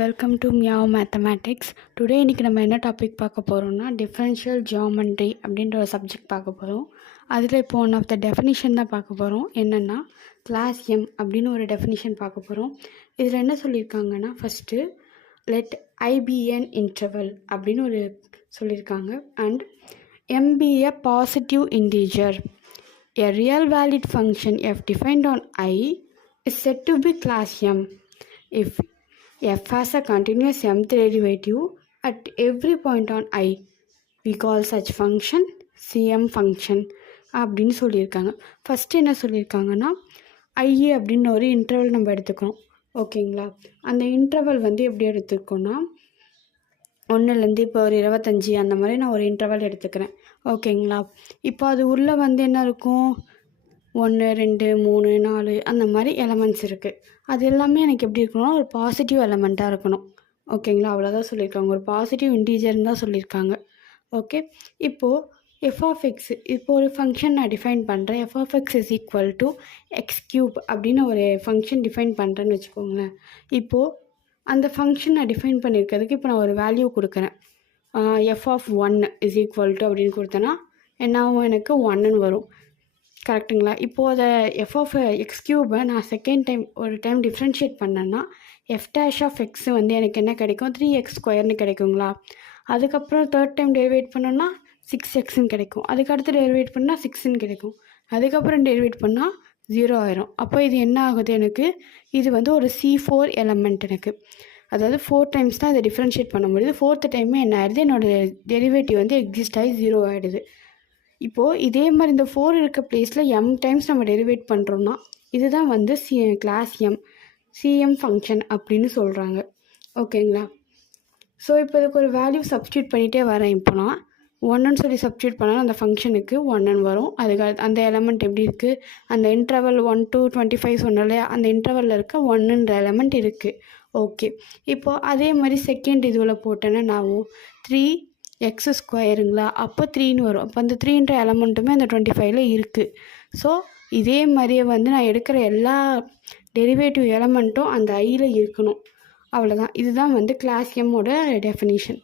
Welcome to meow mathematics. Today இன்றைக்கி நம்ம என்ன டாபிக் பார்க்க போகிறோம்னா டிஃப்ரென்ஷியல் ஜியாமெட்ரி அப்படின்ற ஒரு சப்ஜெக்ட் பார்க்க போகிறோம். அதில் இப்போ ஒன் ஆஃப் த டெஃபினிஷன் தான் பார்க்க போகிறோம். என்னென்னா கிளாஸ் எம் அப்படின்னு ஒரு டெஃபினிஷன் பார்க்க போகிறோம். இதில் என்ன சொல்லியிருக்காங்கன்னா ஃபஸ்ட்டு லெட் ஐபிஎன் இன்டர்வல் அப்படின்னு ஒரு சொல்லியிருக்காங்க. And m be a positive integer. A real valued function f defined on I is set to be class m if f has a continuous mth derivative at every point on I. We call such function cm function அப்படின்னு சொல்லியிருக்காங்க. First என்ன சொல்லியிருக்காங்கன்னா IA அப்படின்னு ஒரு interval நம்ம எடுத்துக்கிறோம். ஓகேங்களா? அந்த இன்டர்வல் எப்படி எடுத்துக்கோன்னா 1லேருந்து இப்போ ஒரு 25 அந்த மாதிரி நான் ஒரு இன்டர்வல் எடுத்துக்கிறேன். ஓகேங்களா? இப்போ அது உள்ளே என்ன இருக்கும், 1 2 3 4 அந்த மாதிரி எலமெண்ட்ஸ் இருக்குது. அது எல்லாமே எனக்கு எப்படி இருக்கணும்னா ஒரு பாசிட்டிவ் எலமெண்ட்டாக இருக்கணும். ஓகேங்களா? அவ்வளோதான் சொல்லியிருக்காங்க. ஒரு பாசிட்டிவ் இன்டீஜர்னு தான் சொல்லியிருக்காங்க. ஓகே, இப்போது எஃப் ஆஃப் எக்ஸ், இப்போ ஒரு ஃபங்க்ஷன் நான் டிஃபைன் பண்ணுறேன். F of x is equal to x cube அப்படின்னு ஒரு ஃபங்க்ஷன் டிஃபைன் பண்ணுறேன்னு வச்சுக்கோங்களேன். இப்போது அந்த ஃபங்க்ஷன் நான் டிஃபைன் பண்ணியிருக்கிறதுக்கு இப்போ நான் ஒரு வேல்யூ கொடுக்குறேன். F of 1 is equal to அப்படின்னு கொடுத்தேன்னா என்ன ஆகும், எனக்கு 1ன்னு வரும். கரெக்டுங்களா? இப்போது அதை எஃப் ஆஃப் எக்ஸ் க்யூபை நான் செகண்ட் டைம் ஒரு டைம் டிஃப்ரென்ஷியேட் பண்ணேன்னா எஃப் டேஷ் ஆஃப் எக்ஸ் எனக்கு என்ன கிடைக்கும், 3x² கிடைக்குங்களா? அதுக்கப்புறம் தேர்ட் டைம் டெரிவேட் பண்ணோன்னா 6xன்னு கிடைக்கும். அதுக்கடுத்து டெரிவேட் பண்ணால் 6ன்னு கிடைக்கும். அதுக்கப்புறம் டெரிவேட் பண்ணால் 0 ஆயிரும். அப்போ இது என்ன ஆகுது, எனக்கு இது ஒரு C4 எலமெண்ட். எனக்கு அதாவது 4 டைம்ஸ் தான் இதை டிஃப்ரென்ஷியேட் பண்ண முடியுது. 4th டைமே என்ன ஆயிடுது, என்னோடய டெரிவேட்டிவ் எக்ஸிஸ்ட் ஆகி 0 ஆகிடுது. இப்போது இதே மாதிரி இந்த 4 இருக்க பிளேஸில் m டைம்ஸ் நம்ம டெரிவேட் பண்ணுறோன்னா இதுதான் கிளாஸ் எம் சிஎம் ஃபங்க்ஷன் அப்படின்னு சொல்கிறாங்க. ஓகேங்களா? ஸோ இப்போ இதுக்கு ஒரு வேல்யூ சப்ஸ்டியூட் பண்ணிகிட்டே வரேன். இப்போ நான் 1ன்னு சொல்லி சப்ஸ்டியூட் பண்ணால் அந்த ஃபங்க்ஷனுக்கு 1ன்னு வரும். அதுக்கு அந்த எலமெண்ட் எப்படி இருக்குது, அந்த இன்டர்வல் 1 to 25 சொன்னாலே அந்த இன்டர்வலில் இருக்க 1ன்ற எலமெண்ட் இருக்குது. ஓகே, இப்போது அதே மாதிரி செகண்ட் இதுவில் போட்டேன்னா நான் 3x², அப்போ 3ன்னு வரும். அப்போ அந்த 3ன்ற எலமெண்ட்டுமே அந்த 25ல் இருக்குது. ஸோ இதே மாதிரியே நான் எடுக்கிற எல்லா டெரிவேட்டிவ் எலமெண்ட்டும் அந்த ஐயில் இருக்கணும். அவ்வளோதான். இதுதான் கிளாஸ் எம்மோட டெஃபினிஷன்.